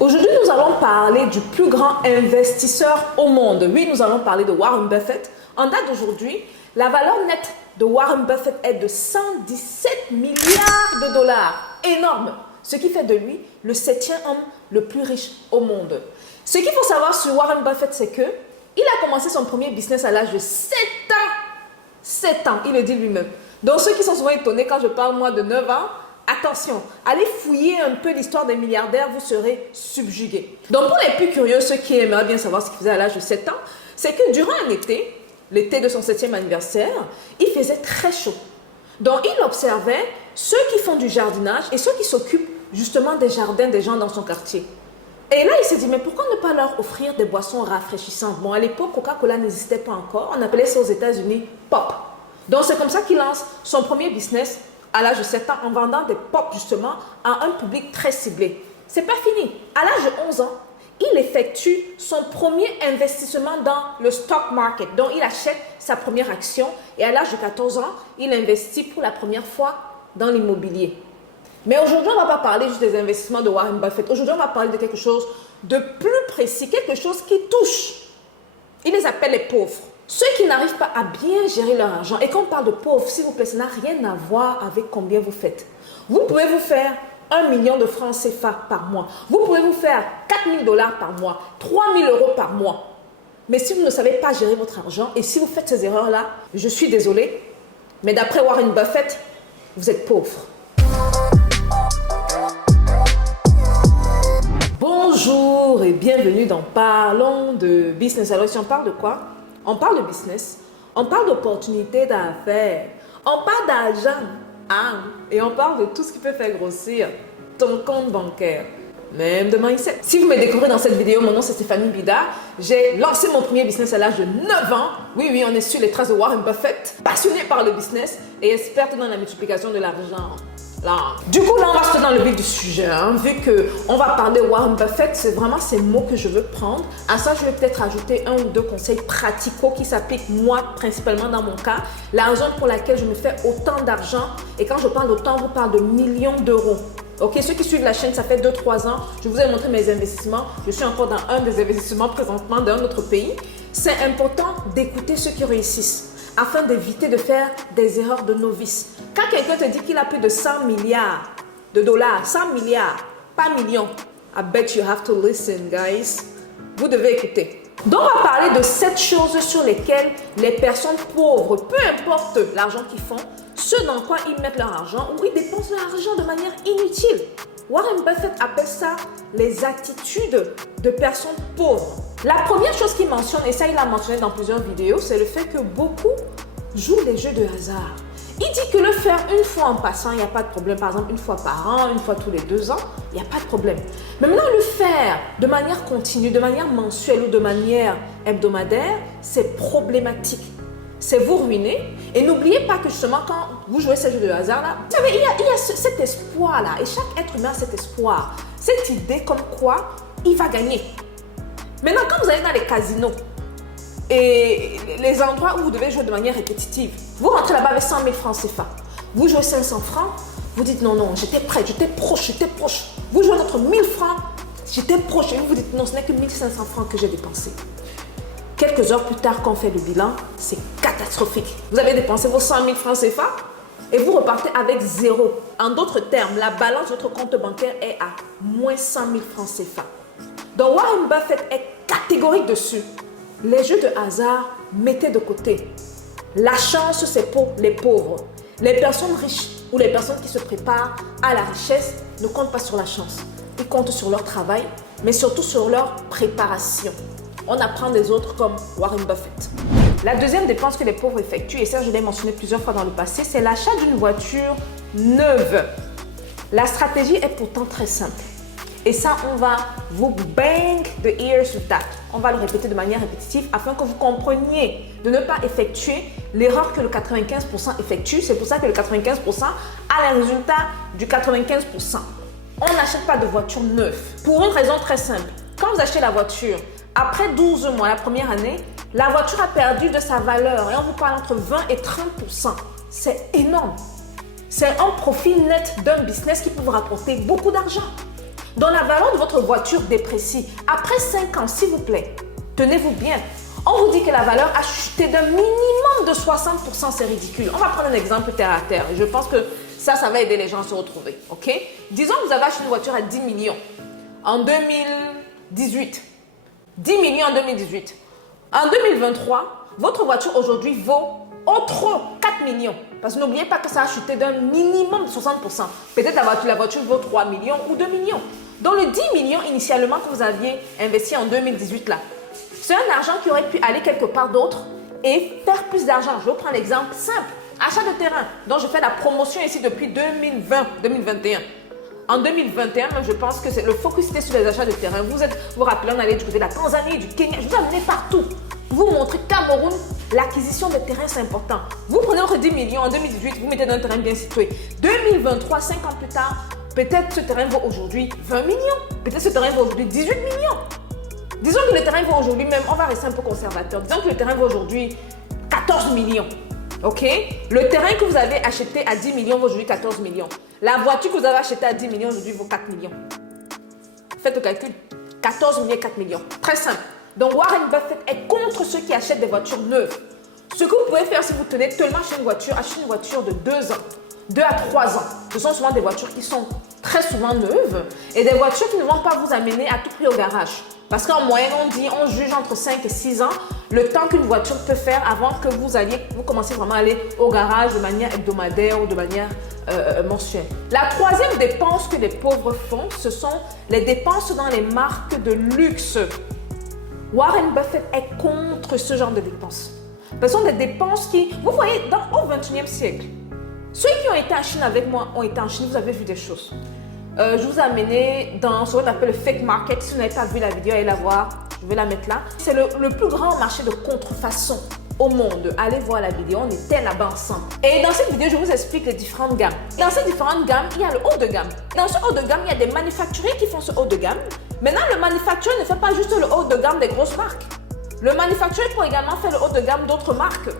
Aujourd'hui, nous allons parler du plus grand investisseur au monde. Oui, nous allons parler de Warren Buffett. En date d'aujourd'hui, la valeur nette de Warren Buffett est de 117 milliards de dollars. Énorme! Ce qui fait de lui le 7e homme le plus riche au monde. Ce qu'il faut savoir sur Warren Buffett, c'est que il a commencé son premier business à l'âge de 7 ans. 7 ans, il le dit lui-même. Donc ceux qui sont souvent étonnés quand je parle moi de 9 ans, attention, allez fouiller un peu l'histoire des milliardaires, vous serez subjugués. Donc pour les plus curieux, ceux qui aimeraient bien savoir ce qu'il faisait à l'âge de 7 ans, c'est que durant un été, l'été de son 7e anniversaire, il faisait très chaud. Donc il observait ceux qui font du jardinage et ceux qui s'occupent justement des jardins des gens dans son quartier. Et là, il s'est dit, mais pourquoi ne pas leur offrir des boissons rafraîchissantes? Bon, à l'époque, Coca-Cola n'existait pas encore. On appelait ça aux États-Unis pop. Donc, c'est comme ça qu'il lance son premier business à l'âge de 7 ans en vendant des pop justement à un public très ciblé. C'est pas fini. À l'âge de 11 ans, il effectue son premier investissement dans le stock market. Donc, il achète sa première action et à l'âge de 14 ans, il investit pour la première fois dans l'immobilier. Mais aujourd'hui, on ne va pas parler juste des investissements de Warren Buffett. Aujourd'hui, on va parler de quelque chose de plus précis, quelque chose qui touche. Il les appelle les pauvres. Ceux qui n'arrivent pas à bien gérer leur argent. Et quand on parle de pauvres, s'il vous plaît, ça n'a rien à voir avec combien vous faites. Vous pouvez vous faire 1 million de francs CFA par mois. Vous pouvez vous faire 4 000 $ par mois, 3 000 € par mois. Mais si vous ne savez pas gérer votre argent et si vous faites ces erreurs-là, je suis désolée, mais d'après Warren Buffett, vous êtes pauvre. Bonjour et bienvenue dans Parlons de business. Alors si on parle de quoi? On parle de business, on parle d'opportunités d'affaires, on parle d'argent, et on parle de tout ce qui peut faire grossir ton compte bancaire, même de mindset. Si vous me découvrez dans cette vidéo, mon nom c'est Stéphanie Bida. J'ai lancé mon premier business à l'âge de 9 ans. Oui, on est sur les traces de Warren Buffett, passionné par le business et experte dans la multiplication de l'argent. Là. Du coup, là, on va se dans le vif du sujet. Vu qu'on va parler de Warren Buffett, c'est vraiment ces mots que je veux prendre. À ça, je vais peut-être ajouter 1 ou 2 conseils pratico qui s'appliquent moi, principalement dans mon cas. La raison pour laquelle je me fais autant d'argent. Et quand je parle d'autant, je vous parle de millions d'euros. Ok, ceux qui suivent la chaîne, ça fait 2-3 ans. Je vous ai montré mes investissements. Je suis encore dans un des investissements présentement d'un autre pays. C'est important d'écouter ceux qui réussissent afin d'éviter de faire des erreurs de novice. Quand quelqu'un te dit qu'il a plus de 100 milliards de dollars, 100 milliards, pas millions, I bet you have to listen, guys. Vous devez écouter. Donc, on va parler de 7 choses sur lesquelles les personnes pauvres, peu importe l'argent qu'ils font, ce dans quoi ils mettent leur argent ou ils dépensent leur argent de manière inutile. Warren Buffett appelle ça les attitudes de personnes pauvres. La première chose qu'il mentionne, et ça il l'a mentionné dans plusieurs vidéos, c'est le fait que beaucoup jouent les jeux de hasard. Il dit que le faire une fois en passant, il n'y a pas de problème. Par exemple, une fois par an, une fois tous les 2 ans, il n'y a pas de problème. Mais maintenant, le faire de manière continue, de manière mensuelle ou de manière hebdomadaire, c'est problématique. C'est vous ruiner. Et n'oubliez pas que justement, quand vous jouez ces jeux de hasard-là, vous savez, il y a cet espoir-là. Et chaque être humain a cet espoir. Cette idée comme quoi il va gagner. Maintenant, quand vous allez dans les casinos et les endroits où vous devez jouer de manière répétitive, vous rentrez là-bas avec 100 000 francs CFA. Vous jouez 500 francs, vous dites non, j'étais prêt, j'étais proche. Vous jouez notre 1000 francs, j'étais proche. Et vous dites non, ce n'est que 1500 francs que j'ai dépensé. Quelques heures plus tard, quand on fait le bilan, c'est catastrophique. Vous avez dépensé vos 100 000 francs CFA et vous repartez avec 0. En d'autres termes, la balance de votre compte bancaire est à moins 100 000 francs CFA. Donc Warren Buffett est catégorique dessus. Les jeux de hasard, mettez de côté. La chance, c'est pour les pauvres. Les personnes riches ou les personnes qui se préparent à la richesse ne comptent pas sur la chance. Ils comptent sur leur travail, mais surtout sur leur préparation. On apprend des autres comme Warren Buffett. La deuxième dépense que les pauvres effectuent, et ça je l'ai mentionné plusieurs fois dans le passé, c'est l'achat d'une voiture neuve. La stratégie est pourtant très simple. Et ça, on va vous bang the ears with that. On va le répéter de manière répétitive afin que vous compreniez de ne pas effectuer l'erreur que le 95% effectue. C'est pour ça que le 95% a les résultats du 95%. On n'achète pas de voiture neuve pour une raison très simple. Quand vous achetez la voiture, après 12 mois, la première année, la voiture a perdu de sa valeur et on vous parle entre 20 et 30%. C'est énorme. C'est un profit net d'un business qui peut vous rapporter beaucoup d'argent. dont la valeur de votre voiture déprécie. Après 5 ans, s'il vous plaît, tenez-vous bien. On vous dit que la valeur a chuté d'un minimum de 60%, c'est ridicule. On va prendre un exemple terre à terre. Je pense que ça va aider les gens à se retrouver. Ok? Disons que vous avez acheté une voiture à 10 millions en 2018. 10 millions en 2018. En 2023, votre voiture aujourd'hui vaut autre 4 millions. Parce que n'oubliez pas que ça a chuté d'un minimum de 60%. Peut-être la voiture vaut 3 millions ou 2 millions. Donc le 10 millions initialement que vous aviez investi en 2018 là, c'est un argent qui aurait pu aller quelque part d'autre et faire plus d'argent. Je vais prendre l'exemple simple. Achat de terrain, dont je fais la promotion ici depuis 2020-2021. En 2021, je pense que le focus était sur les achats de terrain. Vous vous rappelez, on allait du côté de la Tanzanie, du Kenya. Je vous amenais partout. Vous montrez Cameroun, l'acquisition de terrain, c'est important. Vous prenez votre 10 millions en 2018, vous mettez dans un terrain bien situé. 2023, 5 ans plus tard, peut-être ce terrain vaut aujourd'hui 20 millions. Peut-être ce terrain vaut aujourd'hui 18 millions. Disons que le terrain vaut aujourd'hui même, on va rester un peu conservateur. Disons que le terrain vaut aujourd'hui 14 millions. Ok? Le terrain que vous avez acheté à 10 millions vaut aujourd'hui 14 millions. La voiture que vous avez achetée à 10 millions aujourd'hui vaut 4 millions. Faites le calcul. 14 millions, 4 millions. Très simple. Donc Warren Buffett est contre ceux qui achètent des voitures neuves. Ce que vous pouvez faire si vous tenez tellement acheter une voiture, achetez une voiture de 2 ans, 2 à 3 ans. Ce sont souvent des voitures qui sont très souvent neuves et des voitures qui ne vont pas vous amener à tout prix au garage. Parce qu'en moyenne, on juge entre 5 et 6 ans le temps qu'une voiture peut faire avant que vous commencez vraiment à aller au garage de manière hebdomadaire ou de manière mensuelle. La troisième dépense que les pauvres font, ce sont les dépenses dans les marques de luxe. Warren Buffett est contre ce genre de dépenses. Ce sont des dépenses qui, vous voyez, au 21e siècle, ceux qui ont été en Chine avec moi ont été en Chine, vous avez vu des choses. Je vous ai amené dans ce qu'on appelle le fake market. Si vous n'avez pas vu la vidéo, allez la voir. Je vais la mettre là. C'est le plus grand marché de contrefaçon au monde. Allez voir la vidéo, on était là-bas ensemble. Et dans cette vidéo, je vous explique les différentes gammes. Dans ces différentes gammes, il y a le haut de gamme. Dans ce haut de gamme, il y a des manufacturiers qui font ce haut de gamme. Maintenant, le manufacturier ne fait pas juste le haut de gamme des grosses marques. Le manufacturier peut également faire le haut de gamme d'autres marques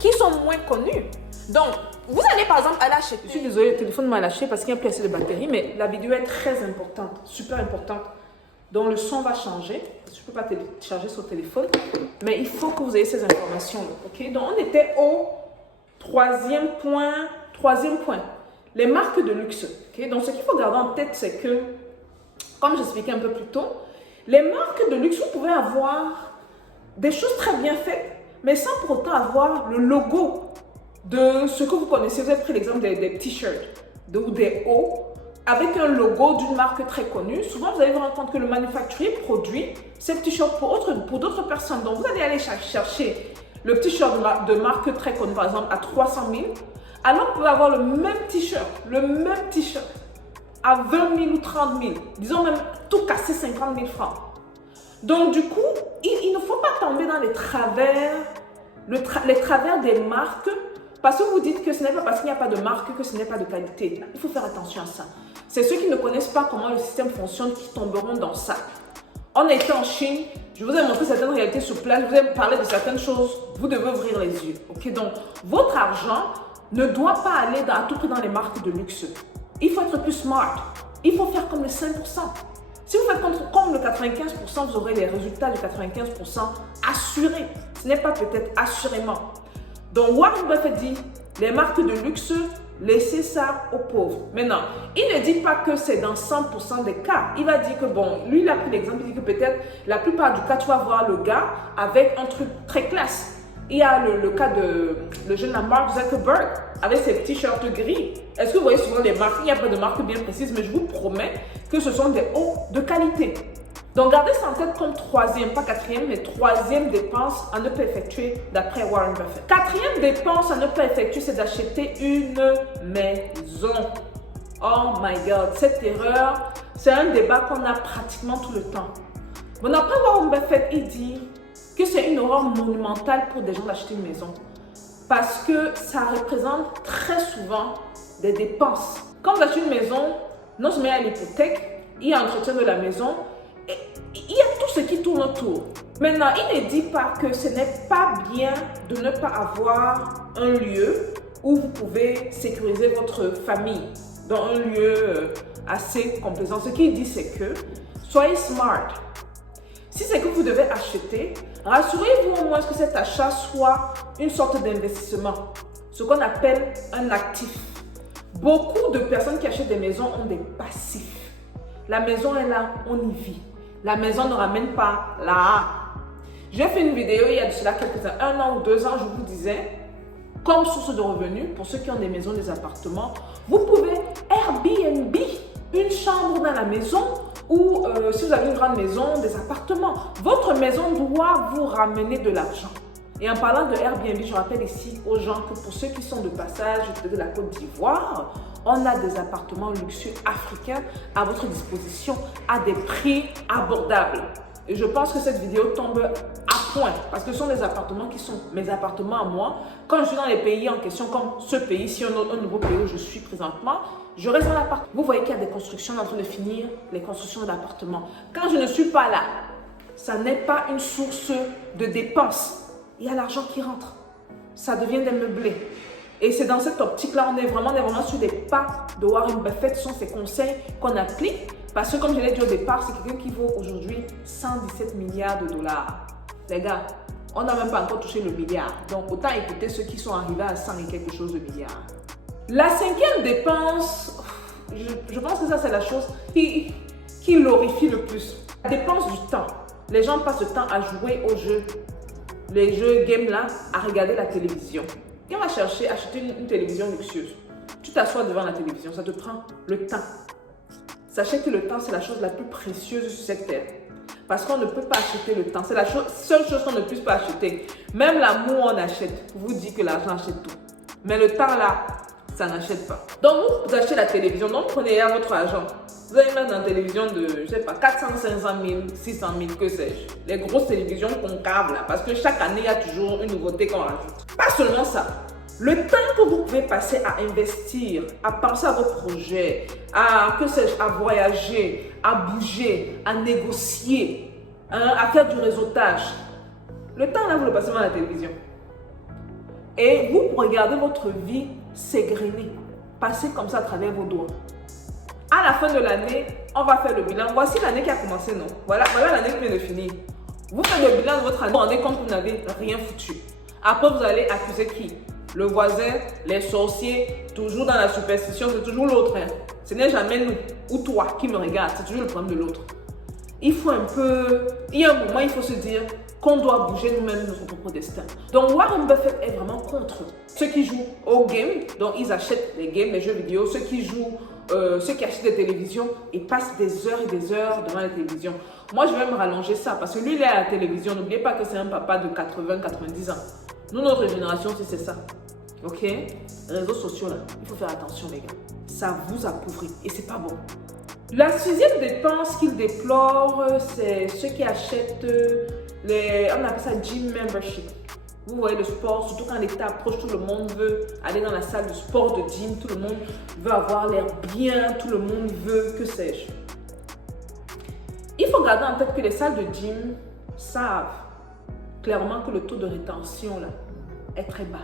qui sont moins connues. Donc, vous allez par exemple aller acheter. Je suis désolée, le téléphone m'a lâché parce qu'il n'y a plus assez de batterie, mais la vidéo est très importante, super importante. Donc, le son va changer. Je ne peux pas télécharger sur le téléphone, mais il faut que vous ayez ces informations-là. Ok? Donc, on était au troisième point. Les marques de luxe. Okay? Donc, ce qu'il faut garder en tête, c'est que, comme j'expliquais un peu plus tôt, les marques de luxe, vous pouvez avoir des choses très bien faites, mais sans pour autant avoir le logo de ce que vous connaissez. Vous avez pris l'exemple des t-shirts ou des hauts avec un logo d'une marque très connue. Souvent, vous allez vous rendre compte que le manufacturier produit ces t-shirts pour d'autres personnes. Donc, vous allez aller chercher le t-shirt de marque très connue, par exemple, à 300 000. Alors, vous pouvez avoir le même t-shirt à 20 000 ou 30 000. Disons même tout casser 50 000 francs. Donc, du coup, il ne faut pas tomber dans les travers des marques. Parce que vous dites que ce n'est pas parce qu'il n'y a pas de marque que ce n'est pas de qualité. Il faut faire attention à ça. C'est ceux qui ne connaissent pas comment le système fonctionne qui tomberont dans ça. On a été en Chine, je vous ai montré certaines réalités sur place, je vous ai parlé de certaines choses. Vous devez ouvrir les yeux. Ok? Donc, votre argent ne doit pas aller à tout prix dans les marques de luxe. Il faut être plus smart. Il faut faire comme le 5%. Si vous faites comme le 95%, vous aurez les résultats du 95% assurés. Ce n'est pas peut-être assurément. Donc, Warren Buffett dit, les marques de luxe, laissez ça aux pauvres. Maintenant, il ne dit pas que c'est dans 100% des cas. Il va dire que, bon, lui, il a pris l'exemple, il dit que peut-être, la plupart du cas, tu vas voir le gars avec un truc très classe. Il y a le cas de le jeune Mark Zuckerberg avec ses t-shirts gris. Est-ce que vous voyez souvent les marques? Il n'y a pas de marque bien précise, mais je vous promets que ce sont des hauts de qualité. Donc, gardez ça en tête comme troisième, pas quatrième, mais troisième dépense à ne pas effectuer d'après Warren Buffett. Quatrième dépense à ne pas effectuer, c'est d'acheter une maison. Oh my God, cette erreur, c'est un débat qu'on a pratiquement tout le temps. Bon, après Warren Buffett, il dit que c'est une erreur monumentale pour des gens d'acheter une maison. Parce que ça représente très souvent des dépenses. Quand vous achetez une maison, non seulement il y a l'hypothèque, il y a l'entretien de la maison, et il y a tout ce qui tourne autour. Maintenant, il ne dit pas que ce n'est pas bien de ne pas avoir un lieu où vous pouvez sécuriser votre famille. Dans un lieu assez complaisant. Ce qu'il dit, c'est que soyez smart. Si c'est que vous devez acheter, rassurez-vous au moins que cet achat soit une sorte d'investissement, ce qu'on appelle un actif. Beaucoup de personnes qui achètent des maisons ont des passifs. La maison est là, on y vit. La maison ne ramène pas là. J'ai fait une vidéo il y a de cela quelques années, 1 an ou 2 ans, je vous disais, comme source de revenus, pour ceux qui ont des maisons, des appartements, vous pouvez Airbnb une chambre dans la maison ou si vous avez une grande maison, des appartements. Votre maison doit vous ramener de l'argent. Et en parlant de Airbnb, je rappelle ici aux gens que pour ceux qui sont de passage de la Côte d'Ivoire, on a des appartements luxueux africains à votre disposition à des prix abordables. Et je pense que cette vidéo tombe à point parce que ce sont des appartements qui sont mes appartements à moi. Quand je suis dans les pays en question, comme ce pays-ci, un nouveau pays où je suis présentement, je reste dans l'appart. Vous voyez qu'il y a des constructions en train de finir, les constructions d'appartements. Quand je ne suis pas là, ça n'est pas une source de dépenses. Il y a l'argent qui rentre. Ça devient des meublés. Et c'est dans cette optique-là, on est vraiment sur des pas de Warren Buffett. Ce sont ces conseils qu'on applique. Parce que comme je l'ai dit au départ, c'est quelqu'un qui vaut aujourd'hui 117 milliards de dollars. Les gars, on n'a même pas encore touché le milliard. Donc autant écouter ceux qui sont arrivés à 100 et quelque chose de milliards. La cinquième dépense, je pense que ça c'est la chose qui l'horrifie le plus. La dépense du temps. Les gens passent le temps à jouer aux jeux. Les jeux game là, à regarder la télévision. Quand on va acheter une télévision luxueuse, tu t'assois devant la télévision, ça te prend le temps. Sachez que le temps, c'est la chose la plus précieuse sur cette terre. Parce qu'on ne peut pas acheter le temps. C'est la seule chose qu'on ne puisse pas acheter. Même l'amour, on achète. Vous dit que l'argent achète tout. Mais le temps là, ça n'achète pas. Donc vous achetez la télévision, donc prenez votre argent. Vous allez mettre dans la télévision de, je sais pas, 400, 500 000, 600 000, que sais-je. Les grosses télévisions concaves là. Parce que chaque année, il y a toujours une nouveauté qu'on rajoute. Pas seulement ça. Le temps que vous pouvez passer à investir, à penser à vos projets, à voyager, à bouger, à négocier, à faire du réseautage. Le temps là, vous le passez dans la télévision. Et vous regardez votre vie s'égrener, passer comme ça à travers vos doigts. À la fin de l'année, on va faire le bilan. Voici l'année qui a commencé, non? Voilà l'année qui vient de finir. Vous faites le bilan de votre année, vous vous rendez compte que vous n'avez rien foutu. Après, vous allez accuser qui? Le voisin, les sorciers, toujours dans la superstition, c'est toujours l'autre. Hein. Ce n'est jamais nous ou toi qui me regarde, c'est toujours le problème de l'autre. Il y a un moment, il faut se dire qu'on doit bouger nous-mêmes notre propre destin. Donc Warren Buffett est vraiment contre ceux qui jouent au game, donc ils achètent les games, les jeux vidéo, ceux qui achètent des télévisions, ils passent des heures et des heures devant la télévision. Moi, je vais me rallonger ça parce que lui, il est à la télévision. N'oubliez pas que c'est un papa de 80-90 ans. Nous, notre génération, c'est ça. Ok? Les réseaux sociaux, là, il faut faire attention, les gars. Ça vous appauvrit et c'est pas bon. La sixième dépense qu'il déplore, c'est ceux qui achètent on appelle ça gym membership. Vous voyez le sport, surtout quand l'été approche, tout le monde veut aller dans la salle de sport de gym, tout le monde veut avoir l'air bien, tout le monde veut, que sais-je. Il faut garder en tête que les salles de gym savent clairement que le taux de rétention là est très bas.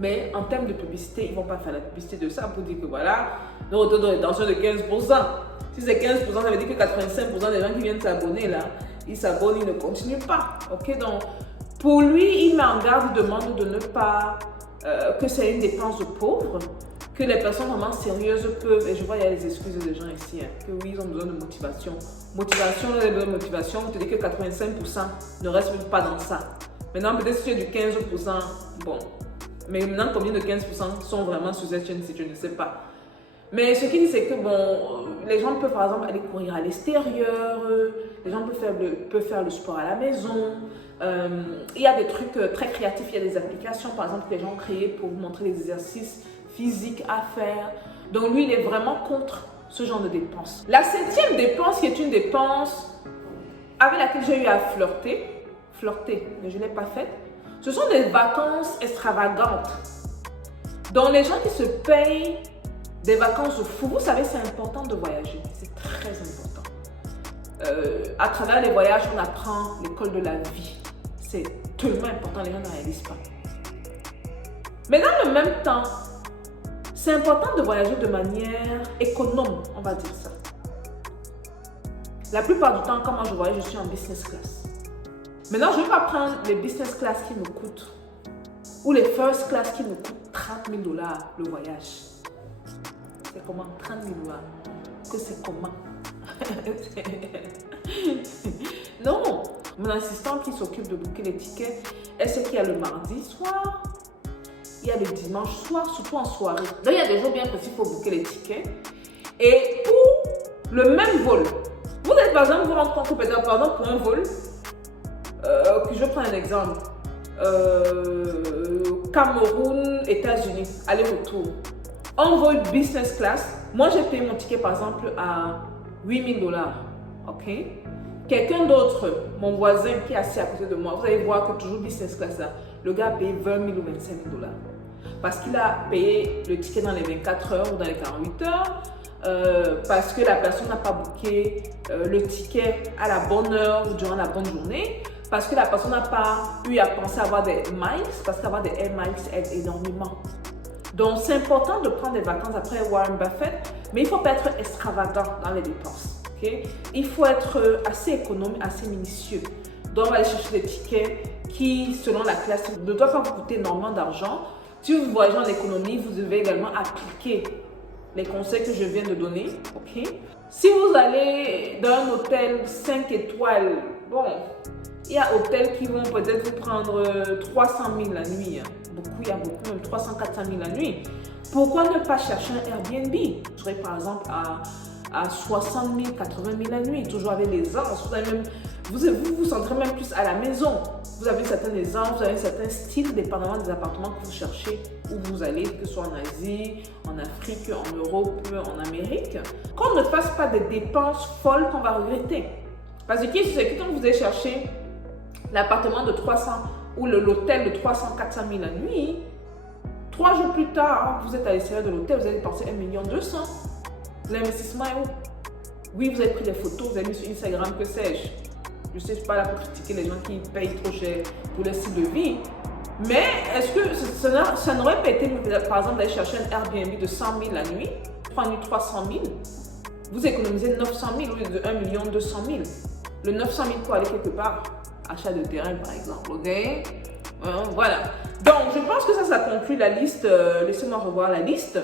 Mais en termes de publicité, ils ne vont pas faire la publicité de ça pour dire que voilà, notre taux de rétention est de 15%. Si c'est 15%, ça veut dire que 85% des gens qui viennent s'abonner là, ils s'abonnent, ils ne continuent pas. Ok, donc pour lui, il met en garde, il demande de ne pas que c'est une dépense de pauvres, que les personnes vraiment sérieuses peuvent, et je vois il y a des excuses des gens ici, hein, que oui, ils ont besoin de motivation. Motivation, on a besoin de motivation, on te dit que 85% ne reste même pas dans ça. Maintenant, peut-être si tu es du 15%, bon. Mais maintenant, combien de 15% sont vraiment sur cette chaîne, si je ne sais pas. Mais ce qu'il dit, c'est que bon, les gens peuvent par exemple aller courir à l'extérieur, les gens peuvent faire le sport à la maison. Il y a des trucs très créatifs, il y a des applications par exemple que les gens ont créées pour vous montrer les exercices physiques à faire. Donc lui, il est vraiment contre ce genre de dépenses. La septième dépense, qui est une dépense avec laquelle j'ai eu à flirter, mais je ne l'ai pas faite, ce sont des vacances extravagantes. Donc les gens qui se payent des vacances fous, vous savez, c'est important de voyager, c'est très important. À travers les voyages, on apprend l'école de la vie. C'est tellement important, les gens ne réalisent pas. Mais dans le même temps, C'est important de voyager de manière économe, on va dire ça. La plupart du temps, quand moi je voyage, je suis en business class. Maintenant, je ne vais pas prendre les business class qui me coûtent ou les first class qui me coûtent 30 000 $ le voyage. C'est comment 30 000 $? Que c'est comment? Non, mon assistante qui s'occupe de booker les tickets, elle sait qu'il y a le mardi soir, il y a le dimanche soir, surtout en soirée. Donc il y a des jours bien précis pour booker les tickets. Et pour le même vol, vous êtes par exemple, vous rentrez compte que par exemple pour un vol, je vais prendre un exemple, Cameroun, États-Unis, aller-retour. En vol business class, moi j'ai payé mon ticket par exemple à 8 000 $. Ok? Quelqu'un d'autre, mon voisin qui est assis à côté de moi, vous allez voir que toujours business class là, le gars a payé 20 000 ou 25 000 $. Parce qu'il a payé le ticket dans les 24 heures ou dans les 48 heures, parce que la personne n'a pas booké le ticket à la bonne heure ou durant la bonne journée, parce que la personne n'a pas eu à penser à avoir des miles, parce qu'avoir des air miles aide énormément. Donc, c'est important de prendre des vacances après Warren Buffett, mais il ne faut pas être extravagant dans les dépenses. Okay? Il faut être assez économe, assez minutieux. Donc, on va aller chercher des tickets qui, selon la classe, ne doivent pas vous coûter énormément d'argent. Si vous voyagez en économie, vous devez également appliquer les conseils que je viens de donner. Okay? Si vous allez dans un hôtel 5 étoiles, bon, il y a hôtels qui vont peut-être vous prendre 300 000 la nuit. Beaucoup, il y a beaucoup, même 300, 400 000 la nuit. Pourquoi ne pas chercher un Airbnb? Vous serez par exemple à 60 000, 80 000 la nuit, toujours avec l'aisance. Vous vous sentirez même plus à la maison. Vous avez une certaine aisance, vous avez un certain style, dépendamment des appartements que vous cherchez, où vous allez, que ce soit en Asie, en Afrique, en Europe, en Amérique. Qu'on ne fasse pas des dépenses folles qu'on va regretter. Parce que c'est que quand vous allez chercher l'appartement de 300 ou l'hôtel de 300, 400 000 la nuit, 3 jours plus tard, vous êtes à l'extérieur de l'hôtel, vous allez dépenser 1 200 000. L'investissement est où? Oui, vous avez pris des photos, vous avez mis sur Instagram, que sais-je. Je ne suis pas là pour critiquer les gens qui payent trop cher pour leur style de vie. Mais est-ce que ça n'aurait pas été, par exemple, d'aller chercher un Airbnb de 100 000 la nuit, 3 nuits 300 000, vous économisez 900 000 au lieu de 1 200 000. Le 900 000 pour aller quelque part, achat de terrain par exemple, ok? Voilà. Donc, je pense que ça conclut la liste. Laissez-moi revoir la liste.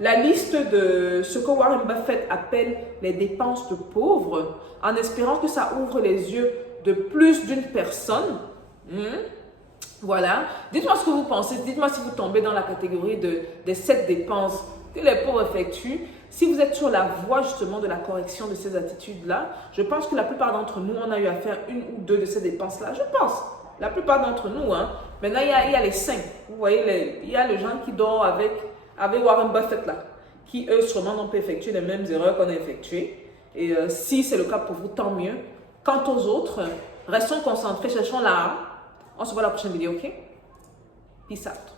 La liste de ce que Warren Buffett appelle les dépenses de pauvres, en espérant que ça ouvre les yeux de plus d'une personne. Voilà. Dites-moi ce que vous pensez. Dites-moi si vous tombez dans la catégorie des 7 dépenses que les pauvres effectuent. Si vous êtes sur la voie justement de la correction de ces attitudes-là, je pense que la plupart d'entre nous, on a eu à faire 1 ou 2 de ces dépenses-là. Je pense. La plupart d'entre nous. Hein. Maintenant, il y a les 5. Vous voyez, il y a les gens qui dorment avec Warren Buffett là, qui eux sûrement n'ont pas effectué les mêmes erreurs qu'on a effectuées. Et si c'est le cas pour vous, tant mieux. Quant aux autres, restons concentrés, cherchons l'art. On se voit la prochaine vidéo, ok? Peace out.